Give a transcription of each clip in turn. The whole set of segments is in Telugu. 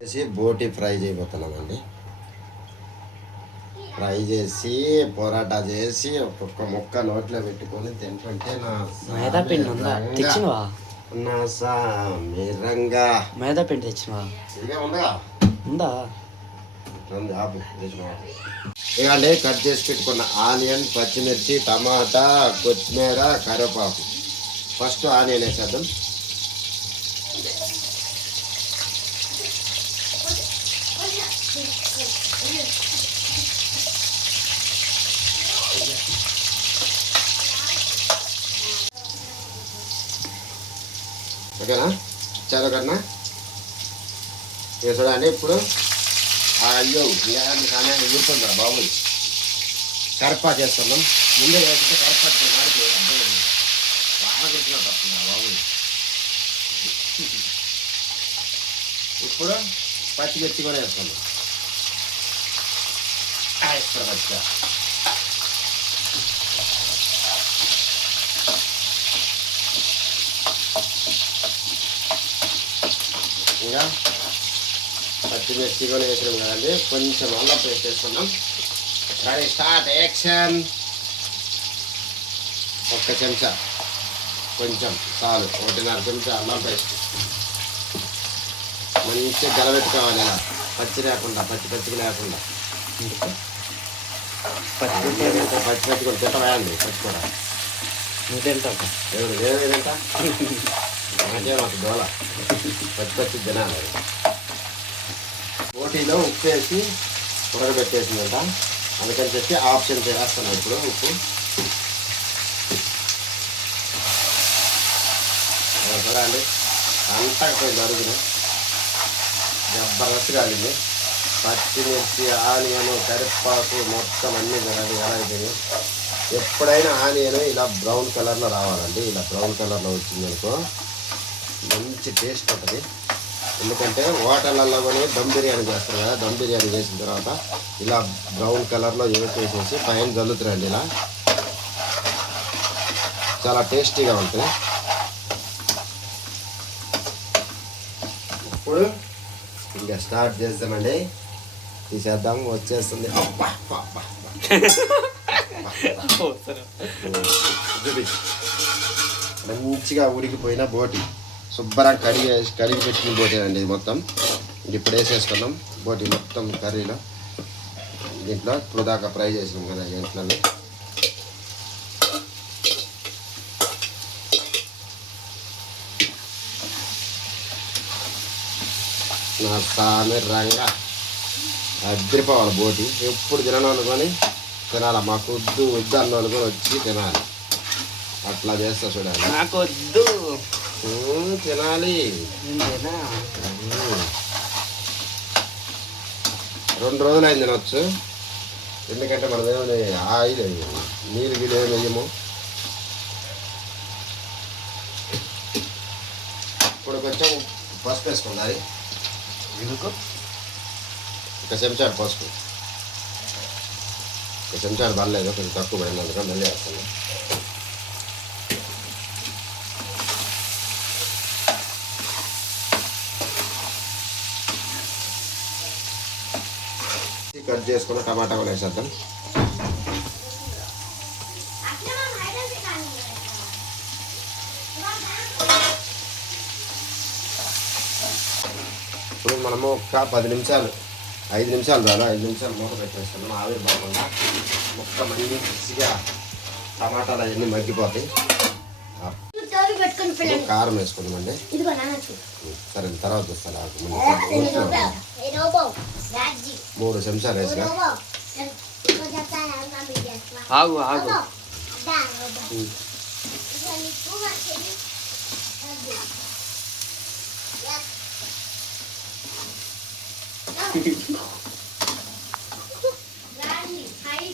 చేసి బోటి ఫ్రై చేయబోతున్నామండి. ఫ్రై చేసి పొరాటా చేసి ఒక్కొక్క ముక్క నోట్లో పెట్టుకొని తింటుంటే మైదా పిండి ఉందా తెచ్చినవా? మైదా పిండి తెచ్చినవా? ఉందా? ఇలాంటి కట్ చేసి పెట్టుకున్న ఆనియన్, పచ్చిమిర్చి, టమాటా, కొత్తిమీర, కరివేపాకు. ఫస్ట్ ఆనియన్ వేసేద్దాం. ఓకేనా? చాలా కన్నా ఇక చూడండి. ఇప్పుడు అయ్యో కానీ గుర్తుందా బాబు, కరపా చేస్తున్నాం. ముందే వేసుకుంటే కరపా బాగా గుర్తున్నా తప్పుందా బాబు. ఇప్పుడు పచ్చిమిర్చి కూడా వేస్తున్నాం. పచ్చిగా ఇంకా పచ్చిమిర్చి కూడా వేసినాం కదండి. కొంచెం అల్లం పేస్ట్ వేసుకున్నాం. Ready, start, action. ఒక్క చెంచా, కొంచెం చాలు, 1.5 చెంచా అల్లం పేస్ట్. మంచిగా గలబెట్టుకోవాలి. ఇలా పచ్చి లేకుండా, పచ్చిగా లేకుండా. పచ్చి కూడా తింటాయండి. పచ్చి కూడా నువ్వు తింటావు. ఏదంట నాకే మాకు దోల. పచ్చి తినాలి. బోటీలో ఉప్పు వేసి ఉడకబెట్టేసిందంట. అందుకని చెప్పి ఆప్షన్ చేస్తున్నాను ఇప్పుడు. ఉప్పు చూడండి, అంతకపోయింది అడుగున. జబర్దస్త్ కాలింది. పచ్చిమిర్చి, ఆనియన్, కరివేపాకు మొత్తం అన్నీ చూడండి ఎలా అయిపోయింది. ఎప్పుడైనా ఆనియన్ ఇలా బ్రౌన్ కలర్లో రావాలండి. ఇలా బ్రౌన్ కలర్లో వచ్చింది అనుకో మంచి టేస్ట్ ఉంటుంది. ఎందుకంటే హోటళ్ళల్లో కూడా దమ్ బిర్యానీ చేస్తారు కదా. దమ్ బిర్యానీ చేసిన తర్వాత ఇలా బ్రౌన్ కలర్లో వేసేసి పైన జల్లుతారండి. ఇలా చాలా టేస్టీగా ఉంటుంది. ఇప్పుడు ఇంకా స్టార్ట్ చేద్దామండి. తీసేద్దాం. వచ్చేస్తుంది. మంచిగా ఉడికిపోయిన బోటి, శుభ్రంగా కడిగి పెట్టిన బోటీ అండి ఇది మొత్తం. ఇప్పుడు వేసేసుకున్నాం బోటీ మొత్తం కర్రీలో. దీంట్లో ఇప్పుడు దాకా ఫ్రై చేసినాం కదా ఇంట్లో. నా సామి రంగా అద్దరిపోవాలి బోటి. ఎప్పుడు తినని కొని తినాలి. మాకు వద్దు అన్న వాళ్ళు కూడా వచ్చి తినాలి. అట్లా చేస్తా చూడాలి. నాకు వద్దు తినాలి. 2 రోజులు అయింది తినవచ్చు. ఎందుకంటే మనం ఏమైనా ఆయిల్ నీరు గిలు ఏమి వేయము. ఇప్పుడు కొంచెం పసుపు వేసుకుందాలి. ఎందుకు? 1 చెంచాడు పసుపు. 1 చెంచాడు పర్లేదు, కొంచెం తక్కువ పడింది. అందుకని మళ్ళీ వేస్తాను. కట్ చేసుకున్న టమాటా కూడా వేసేద్దాం. ఇప్పుడు మనము ఒక 10 నిమిషాలు 5 నిమిషాలు రాదా 5 నిమిషాలు మూత పెట్టేసుకున్నాం. ఆవిరి బాగుండా ముక్క మంచిగా టమాటాలు అవన్నీ మగ్గిపోతాయి. కారం వేసుకున్నామండి. సరే తర్వాత వస్తాను. 3 చెంచాలు వేసిన. ఆగు ఆగు.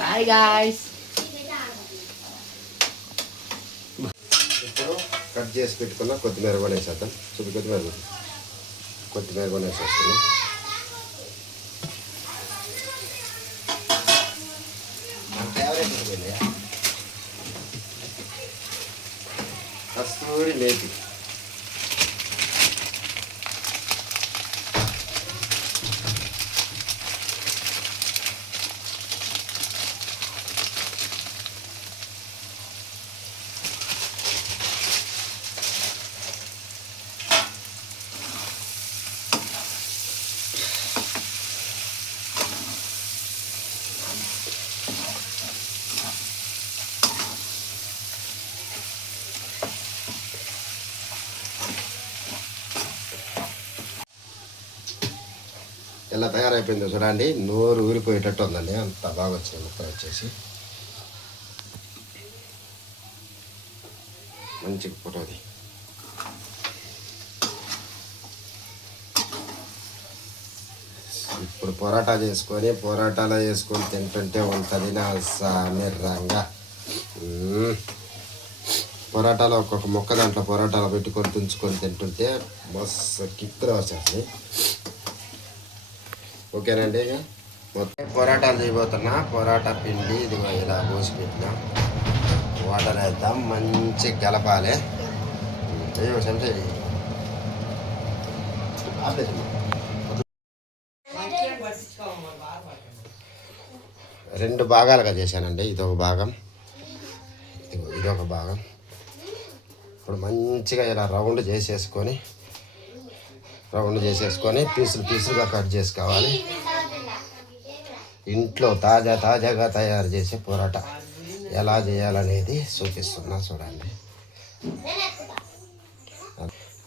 Hi guys. ఇప్పుడు కట్ చేసి పెట్టుకున్న కొత్తిమీర కూడా వేసేద్దాం. కొత్తిమీర కూడా వేసేస్తున్నాం. కస్తూరి మేతి ఎలా తయారైపోయిందో చూడండి, నోరు ఊరిపోయేటట్టు ఉందండి, అంత బాగా వచ్చింది ముక్క వచ్చేసి. మంచి ఫోటోది. ఇప్పుడు పొరాటా చేసుకొని పొరాటాలో వేసుకొని తింటుంటే ఉంటుంది నా సామిరంగా. పొరాటాలో ఒక్కొక్క మొక్క దాంట్లో పొరాటాలో పెట్టుకొని తుంచుకొని తింటుంటే మస్తు కిక్కులు వచ్చేస్తుంది. ఓకేనండి, ఇక మొత్తం పొరాటాలు చేయబోతున్నా. పొరాటా పిండి ఇదిగో ఇలా పోసి పెట్టినా, వాటర్ వేద్దాం, మంచి గలపాలి. రెండు భాగాలుగా చేశానండి, ఇదొక భాగం, ఇదొక భాగం. ఇప్పుడు మంచిగా ఇలా రౌండ్ చేసేసుకొని పీసులు పీసులుగా కట్ చేసుకోవాలి. ఇంట్లో తాజాగా తయారు చేసే పొరాటా ఎలా చేయాలనేది చూపిస్తున్నా చూడండి.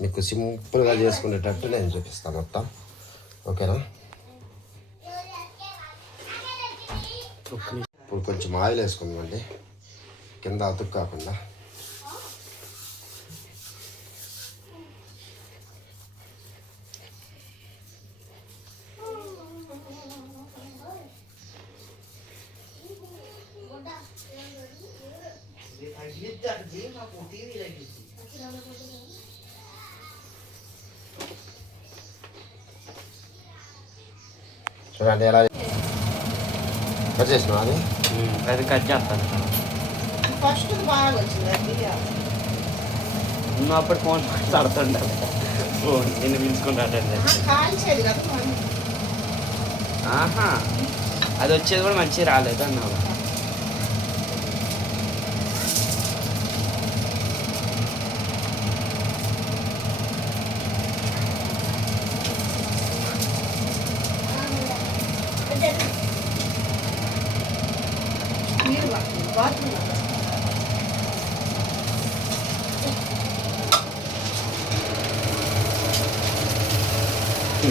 మీకు సింపుల్గా చేసుకునేటట్టు నేను చూపిస్తాను మొత్తం. ఓకేనా? ఇప్పుడు కొంచెం ఆయిల్ వేసుకుందామండి, కింద అతుకు కాకుండా. చూడండి ఎలా కట్ చేసిన అది కట్ చేస్తాను. ఫస్ట్ బాగా వచ్చింది, ఉన్నప్పుడు ఫోన్ మాట్లాడుతుండే, ఫోన్ నేను పిలుచుకుంటాడు. కాల్చేది కదా. ఆహా, అది వచ్చేది కూడా మంచిగా రాలేదు అన్నావు.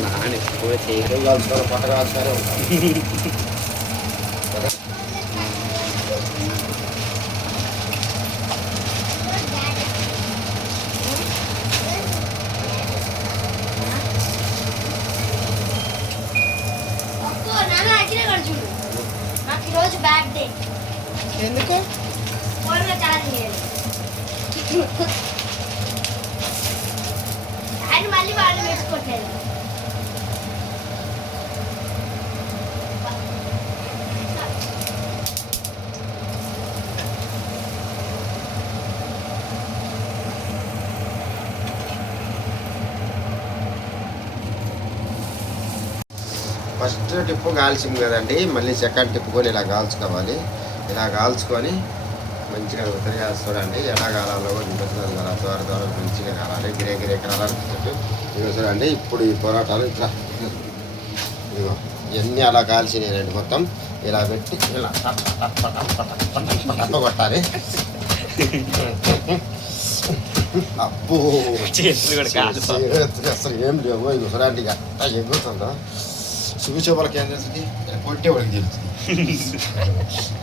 నాన్న ఎక్కువ చేయరు, పట్ట కాల్చుతారే ఉంటారు. నాకు ఈరోజు బ్యాడ్ డే. ఎందుకు? ఫోన్లో ఛార్జ్ లేదు. ఆయన మళ్ళీ వాళ్ళు వేసుకోవట్లేదు. ఫస్ట్ టిప్పు కాల్చింది కదండి, మళ్ళీ సెకండ్ టిప్పుకొని ఇలా కాల్చుకోవాలి. ఇలా కాల్చుకొని మంచిగా ఉత్తరగా చూడండి ఎలా కాలాలో ఇంకొస్తుంది కదా, ద్వారా మంచిగా కాలాలి, గిరే కాలాలి. ఇదిగో చూడండి, ఇప్పుడు ఈ పొరాటాలు ఇట్లా ఇదిగో ఇవన్నీ అలా కాల్చినాయండి. మొత్తం ఇలా పెట్టి ఇలా టప్ప కొట్టాలి. అబ్బో అసలు ఏం లేవు. ఇదిగో చూడండి, ఇక ఎగురుతుందా చూసేవాళ్ళకి ఏం తెలుస్తుంది, కొట్టేవాళ్ళకి తెలుస్తుంది.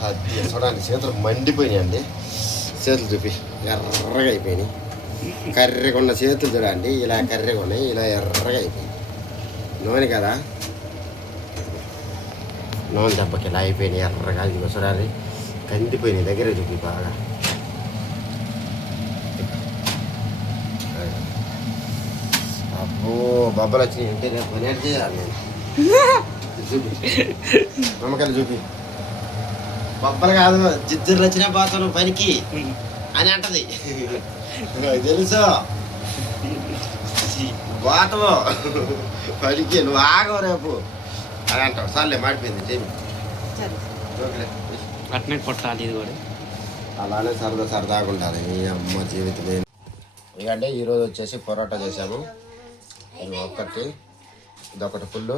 అది చూడండి, చేతులు మండిపోయినాయండి. చేతులు చూపి ఎర్రగా అయిపోయినాయి. కర్రెగా ఉన్న చేతులు చూడండి, ఇలా కర్రెగా ఉన్నాయి, ఇలా ఎర్రగా అయిపోయినాయి. నూనె కదా, నూనె దెబ్బకి ఇలా అయిపోయినాయి ఎర్రగా. ఇదిగో చూడాలి, కందిపోయినాయి. దగ్గర చూపి బాగా. అబ్బో బొబ్బలు వచ్చినాయి అంటే రేపు పని చేయాలి నేను. చూపి నమ్మకాలు చూపి. బొబ్బలు కాదు, జిద్దుర్లు వచ్చినా పోతాను పనికి అని అంటది. తెలుసు పోతావు పనికి, నువ్వు ఆగవు రేపు అని అంటావు. సార్లే మాడిపోయింది టైం. అట్నే కొట్టాలి ఇది కూడా. అలానే సరదాగా ఉండాలి ఈ అమ్మ జీవితమే. ఇకంటే ఈరోజు వచ్చేసి పొరాటా చేసాము. ఇది ఒకటి, ఇదొకటి ఫుల్.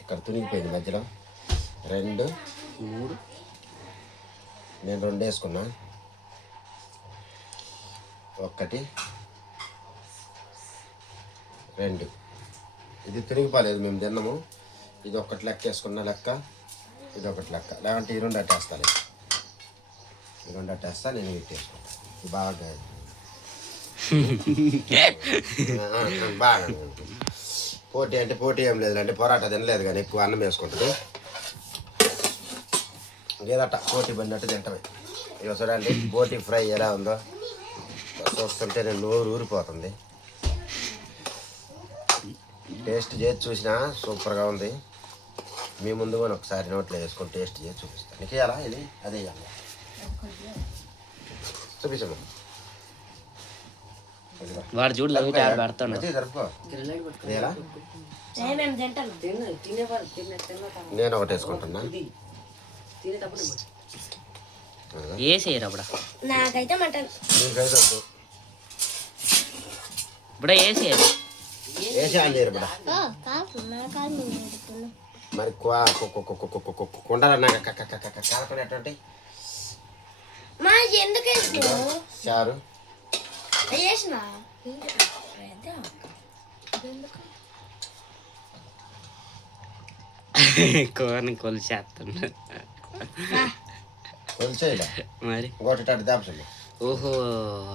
ఇక్కడ తునిగిపోయింది మధ్యలో. 2 3, నేను 2 వేసుకున్నా. 1 2, ఇది తునిగిపోలేదు, మేము తిన్నాము. ఇది ఒకటి లెక్క వేసుకున్న లెక్క, ఇది ఒకటి లెక్క. లేదంటే ఈ రెండు అట్టేస్తాను, ఈ రెండు అట్టేస్తా, నేను ఇటు వేసుకుంటాను. ఇది బాగా బాగా పోటీ అంటే పోటీ ఏం లేదు అంటే పొరాటా తినలేదు కానీ ఎక్కువ అన్నం వేసుకుంటుంది. లేదట పోటీ పడినట్టు తింటమే. ఇక చూడండి పోటీ ఫ్రై ఎలా ఉందో చూస్తుంటే నేను నోరు ఊరిపోతుంది. టేస్ట్ చేసి చూసినా సూపర్గా ఉంది. మీ ముందు కూడా ఒకసారి నోట్లో వేసుకొని టేస్ట్ చేసి చూపిస్తాను. నీకు ఇవ్వాలా ఇది? అదే ఇవ్వాలి, చూపించము. వాడు చూడు పెడతాడు. జరుపుకో. ఎలా? మేము తింటాను. నేను ఒకటి వేసుకుంటున్నా. వేసేయరు అప్పుడు, నాకైతే మటన్ నీకైతే వద్దు. ఇప్పుడు వేసేయరు. వేసి ఆన్ చేయరు ఇప్పుడు. మరి కుండలు కాలపడేటువంటి మా ఎందుకు వేసినావు? చారు వేసినా కూరని కొలిచేస్తుండ కొలిచేయలే మరి. ఇంకోటి దాపండి. ఓహో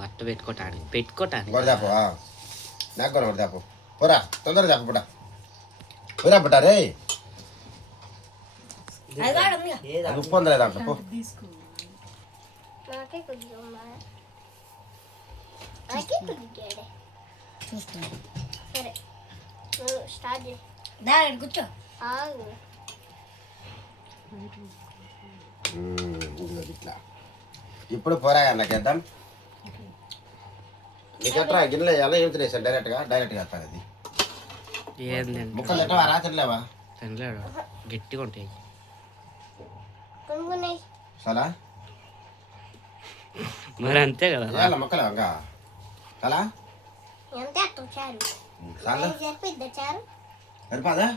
అట్ట పెట్టుకోటానికి ఇంకోటి దాపు, నాకు కూడా ఒకటి దాపు. పోరా తొందరగా దాపు పుట్ట, పోరా పుట్ట రే. ఉప్పు ఉందా దాంట్లో పో. కూర్చో. ఇట్లా ఇప్పుడు పోరాగా నాకేద్దాం. నీకు ఎట్లా గిన్నెలో ఎలా ఏం తినేసాను? డైరెక్ట్గా వేస్తాను. అది ఏందండి ముక్కలు తింటావా? రా తినలేవా? తినలేడు, గట్టిగా ఉంటాయి. సలా మరి అంతే కదా. ఇవాళ ముక్కలు ఇంకా సలా సరిపోదా?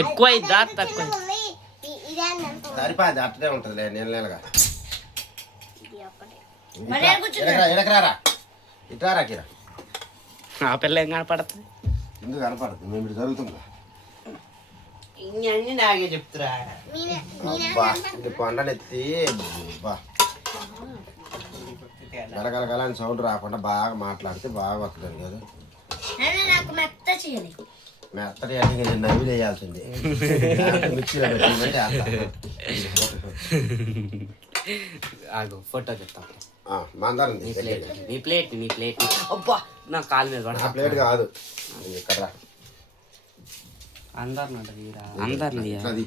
ఎక్కువ ఇద్దా తక్కువ? సరిపోదు, అట్లనే ఉంటుంది. నెలగా మరి ఎడకరారా ఇట్రారా కిరా. ఆ పిల్ల ఏం కనపడుతుంది? ఎందుకు కనపడుతుంది? మేము ఇటు జరుగుతుందా? ఇన్ని నాగే చెప్తురా. అబ్బా ఇది పండనెత్తి గలగలగలని సౌండ్ రాకుండా బాగా మాట్లాడితే బాగా వస్తుంది కదా. నాకు మెత్త చేయాలి. మెత్తటి అంటే నేను నవ్వి వేయాల్సింది. మిక్సీలో పెట్టిందంటే ఆగు ఫోటో చెప్తా. మందారం నీ ప్లేట్ అబ్బా నా కాలు మీద పడ. ప్లేట్ కాదు ఇక్కడ అందరిని